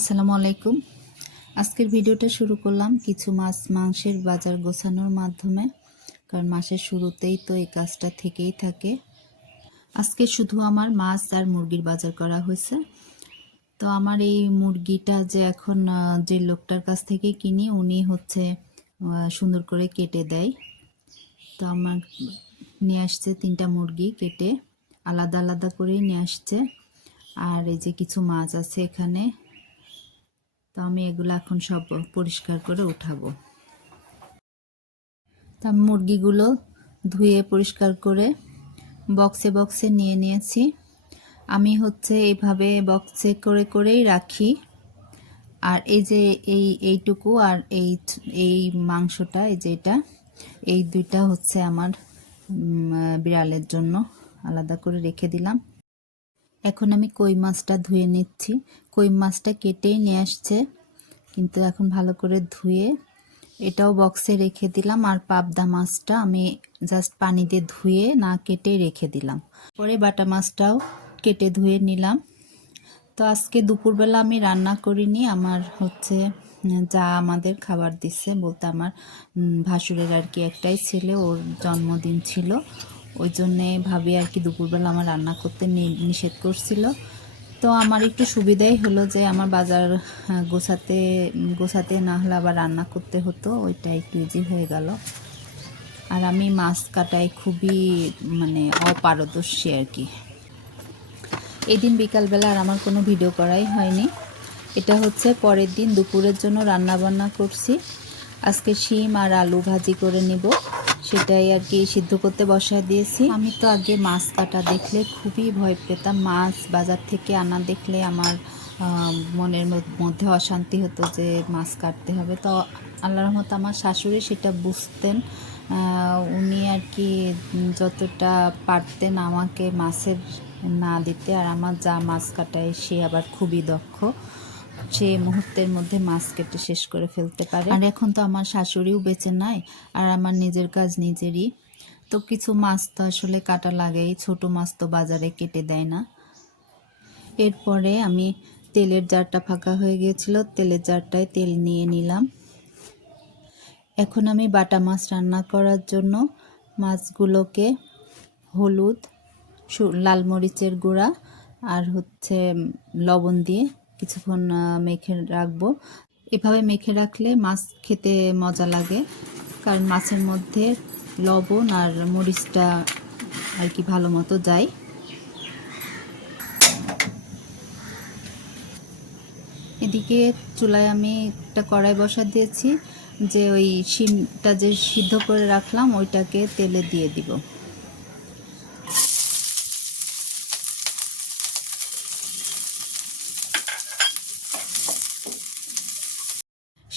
আসসালামু আলাইকুম। আজকের ভিডিওটা শুরু করলাম কিছু মাছ মাংসের বাজার গোছানোর মাধ্যমে, কারণ মাসের শুরুতেই তো এই কাজটা থেকেই থাকে। আজকে শুধু আমার মাছ আর মুরগির বাজার করা হয়েছে। তো আমার এই মুরগিটা যে এখন যে লোকটার কাছ থেকে কিনি, উনি হচ্ছে সুন্দর করে কেটে দেয়। তো আমার নিয়ে আসছে 3টা মুরগি কেটে আলাদা আলাদা করেই নিয়ে আসছে। আর এই যে কিছু মাছ আছে এখানে, তো আমি এগুলো এখন সব পরিষ্কার করে উঠাবো। তা মুরগিগুলো ধুয়ে পরিষ্কার করে বক্সে বক্সে নিয়ে নিয়েছি। আমি হচ্ছে এইভাবে বক্সে করে করেই রাখি। আর এই যে এইটুকু আর এই মাংসটা, এই যে এই দুইটা হচ্ছে আমার বিড়ালের জন্য আলাদা করে রেখে দিলাম। এখন আমি কই মাছটা ধুয়ে নিচ্ছি। কই মাছটা কেটেই নিয়ে আসছে, কিন্তু এখন ভালো করে ধুয়ে এটাও বক্সে রেখে দিলাম। আর পাবদা মাছটা আমি জাস্ট পানি দিয়ে ধুয়ে না কেটে রেখে দিলাম। পরে বাটা মাছটাও কেটে ধুয়ে নিলাম। তো আজকে দুপুরবেলা আমি রান্না করিনি। আমার হচ্ছে যা আমাদের খাবার দিচ্ছে, বলতে আমার ভাসুরের আর কি একটাই ছেলে, ওর জন্মদিন ছিল, ওই জন্যে ভাবি আর কি দুপুরবেলা আমার রান্না করতে নিষেধ করছিল। তো আমার একটু সুবিধাই হলো যে আমার বাজার গোছাতে না হলে আবার রান্না করতে হতো, ওইটা একটু ইজি হয়ে গেল। আর আমি মাছ কাটায় খুবই অপারদর্শী আর কি। এই দিন বিকালবেলা আর আমার কোনো ভিডিও করাই হয়নি। এটা হচ্ছে পরের দিন দুপুরের জন্য রান্না বান্না করছি। আজকে শিম আর আলু ভাজি করে নিব, সেটাই আর কি সিদ্ধ করতে বসায় দিয়েছি। আমি তো আগে মাছ কাটা দেখলে খুবই ভয় পেতাম। মাছ বাজার থেকে আনা দেখলে আমার মনের মধ্যে অশান্তি হতো যে মাছ কাটতে হবে। তো আল্লাহর রহমতে আমার শাশুড়ি সেটা বুঝতেন। উনি আর কি যতটা পারতেন আমাকে মাছের না দিতে। আর আমার যা মাছ কাটায় সে আবার খুবই দক্ষ, সে মুহূর্তের মধ্যে মাছ কেটে শেষ করে ফেলতে পারে। আর এখন তো আমার শাশুড়িও বেঁচে নাই, আর আমার নিজের কাজ নিজেরই। তো কিছু মাছ তো আসলে কাটা লাগেই, ছোট মাছ তো বাজারে কেটে দেয় না। এরপরে আমি তেলের জারটা ফাঁকা হয়ে গিয়েছিল, তেলের জারটায় তেল নিয়ে নিলাম। এখন আমি বাটা মাছ রান্না করার জন্য মাছগুলোকে হলুদ, লাল মরিচের গুঁড়া আর হচ্ছে লবণ দিয়ে কিছুক্ষণ মেখে রাখবো। এভাবে মেখে রাখলে মাছ খেতে মজা লাগে, কারণ মাছের মধ্যে লবণ আর মরিচটা আর কি ভালো মতো যায়। এদিকে চুলায় আমি একটা কড়াই বসা দিয়েছি, যে ওই শিমটা যে সিদ্ধ করে রাখলাম ওইটাকে তেলে দিয়ে দিব।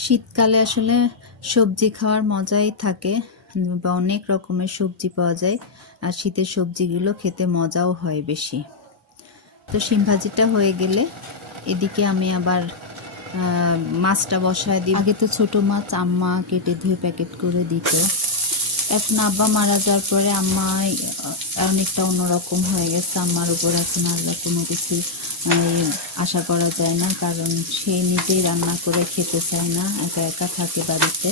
শীতকালে আসলে সবজি খাওয়ার মজাই থাকে, বা অনেক রকমের সবজি পাওয়া যায়, আর শীতের সবজিগুলো খেতে মজাও হয় বেশি। তো শিম ভাজিটা হয়ে গেলে এদিকে আমি আবার মাছটা বসায় দিই। আগে তো ছোট মাছ আম্মা কেটে ধুয়ে প্যাকেট করে দিত। এখন আব্বা মারা যাওয়ার পরে আম্মা অনেকটা অন্যরকম হয়ে গেছে। আম্মার উপর এখন আর কোনো কিছু আশা করা যায় না, কারণ সে নিজেই রান্না করে খেতে চায় না, একা একা থাকে বাড়িতে।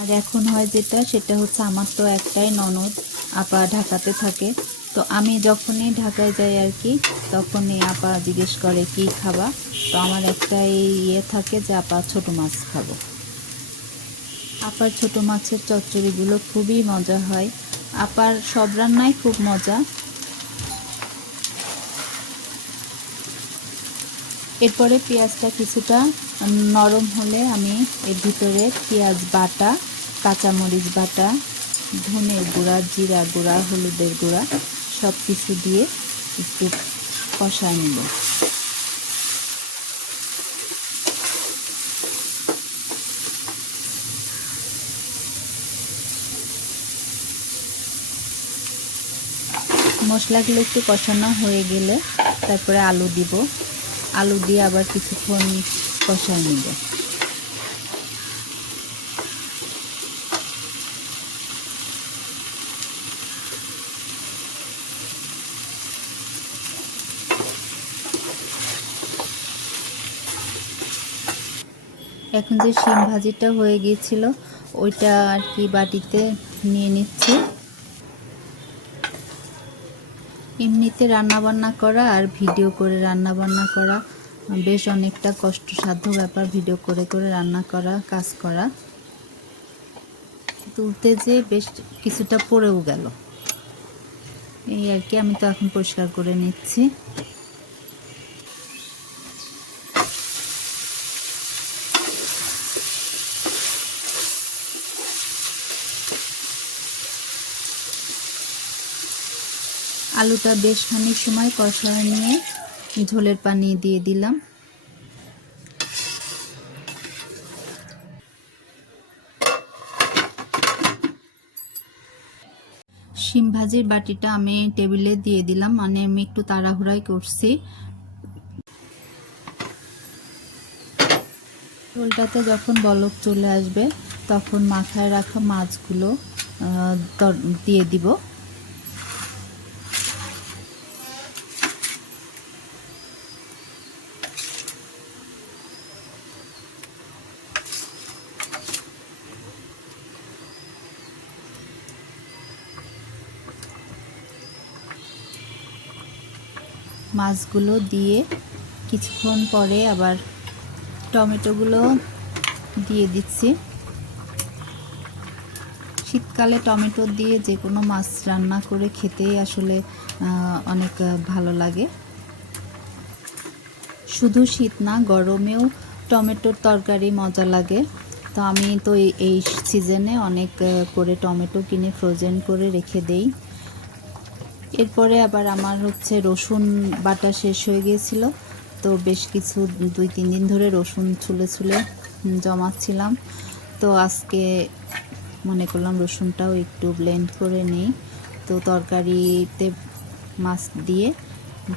আর এখন হয় যেটা, সেটা হচ্ছে আমার তো একটাই ননদ, আপা ঢাকাতে থাকে। তো আমি যখনই ঢাকায় যাই আর কি, তখনই আপা জিজ্ঞেস করে কি খাবা। তো আমার একটাই থাকে যে আপা ছোট মাছ খাবো। আপার ছোট মাছের চচ্চড়িগুলো খুবই মজা হয়। আপার সব রান্নাই খুব মজা। এরপরে পেঁয়াজটা কিছুটা নরম হলে আমি এর ভিতরে পেঁয়াজ বাটা, কাঁচামরিচ বাটা, ধনের গুঁড়া, জিরা গুঁড়া, হলুদের গুঁড়া সব কিছু দিয়ে একটু কষায় নেব। মশলাগুলো একটু কষানো হয়ে গেলে তারপরে আলু দিব। আলু দিয়ে আবার কিছুক্ষণ কষায় নেব। এখন যে শিম ভাজিটা হয়ে গিয়েছিল ওইটা আর কি বাটিতে নিয়ে নিচ্ছি। এমনিতে রান্নাবান্না করা আর ভিডিও করে রান্নাবান্না করা বেশ অনেকটা কষ্টসাধ্য ব্যাপার। ভিডিও করে করে রান্না করা, কাজ করা, তুলতে যে বেশ কিছুটা পড়েও গেল। এই আর কি, আমি তো এখন পরিষ্কার করে নিচ্ছি। আলুটা বেশ খানিক সময় কষায় নিয়ে ঝোলের পানি দিয়ে দিলাম। শিম ভাজির বাটিটা আমি টেবিলে দিয়ে দিলাম, মানে আমি একটু তাড়াহুড়াই করছি। ঝোলটাতে যখন বলক চলে আসবে তখন মাথায় রাখা মাছগুলো দিয়ে দিব। মাছগুলো দিয়ে কিছুক্ষণ পরে আবার টমেটোগুলো দিয়ে দিচ্ছি। শীতকালে টমেটো দিয়ে যে কোনো মাছ রান্না করে খেতেই আসলে অনেক ভালো লাগে। শুধু শীত না, গরমেও টমেটোর তরকারি মজা লাগে। তো আমি তো এই সিজনে অনেক করে টমেটো কিনে ফ্রোজেন করে রেখে দেই। এরপরে আবার আমার হচ্ছে রসুন বাটা শেষ হয়ে গিয়েছিল, তো বেশ কিছু 2-3 দিন ধরে রসুন ছুলে ছুলে জমাচ্ছিলাম। তো আজকে মনে করলাম রসুনটাও একটু ব্লেন্ড করে নিই। তো তরকারিতে মাছ দিয়ে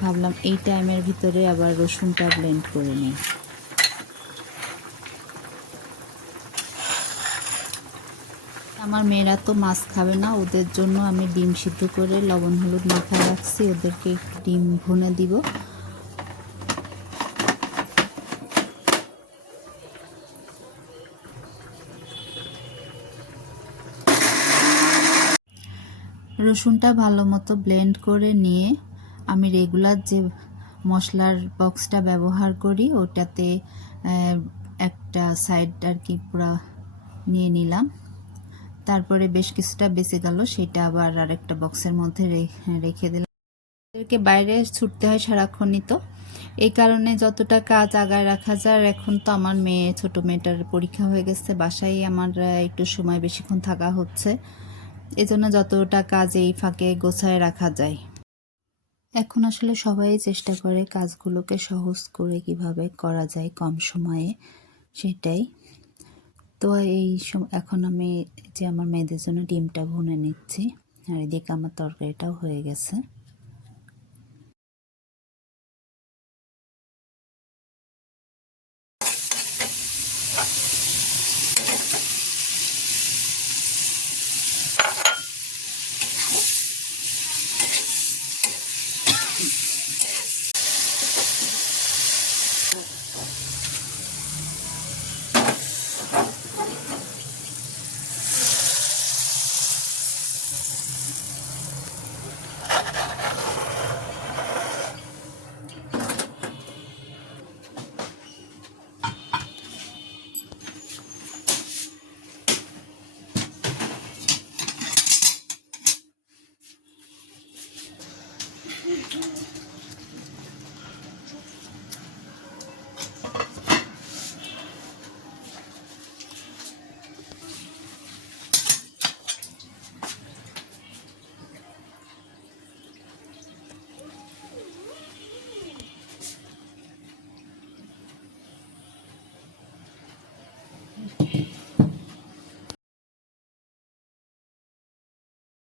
ভাবলাম এই টাইমের ভিতরে আবার রসুনটা ব্লেন্ড করে নিই। আমার মেয়েরা তো মাছ খাবে না, ওদের জন্য আমি ডিম সিদ্ধ করে লবণ হলুদ মাখায় রাখছি, ওদেরকে একটু ডিম ভুনে দিব। রসুনটা ভালো মতো ব্লেন্ড করে নিয়ে আমি রেগুলার যে মশলার বক্সটা ব্যবহার করি ওটাতে একটা সাইড আর কি পুরা নিয়ে নিলাম। তারপরে বেশ কিছুটা বেঁচে গেল, সেটা আবার আরেকটা বক্সের মধ্যে রেখে দিলাম। এদেরকে বাইরে ছুটতে হয় সারাক্ষণই, তো এই কারণে যতটা কাজ আগায় রাখা যায়। এখন তো আমার ছোট মেয়েটার পরীক্ষা হয়ে গেছে, বাসায় আমার একটু সময় বেশিক্ষণ থাকা হচ্ছে, এজন্য যতটা কাজ এই ফাঁকে গোছায় রাখা যায়। এখন আসলে সবাই চেষ্টা করে কাজগুলোকে সহজ করে কিভাবে করা যায় কম সময়ে, সেটাই। তো এখন আমি যে আমার মেয়েদের জন্য ডিমটা ভুনে নিচ্ছি, আর এদিকে আমার তরকারিটাও হয়ে গেছে।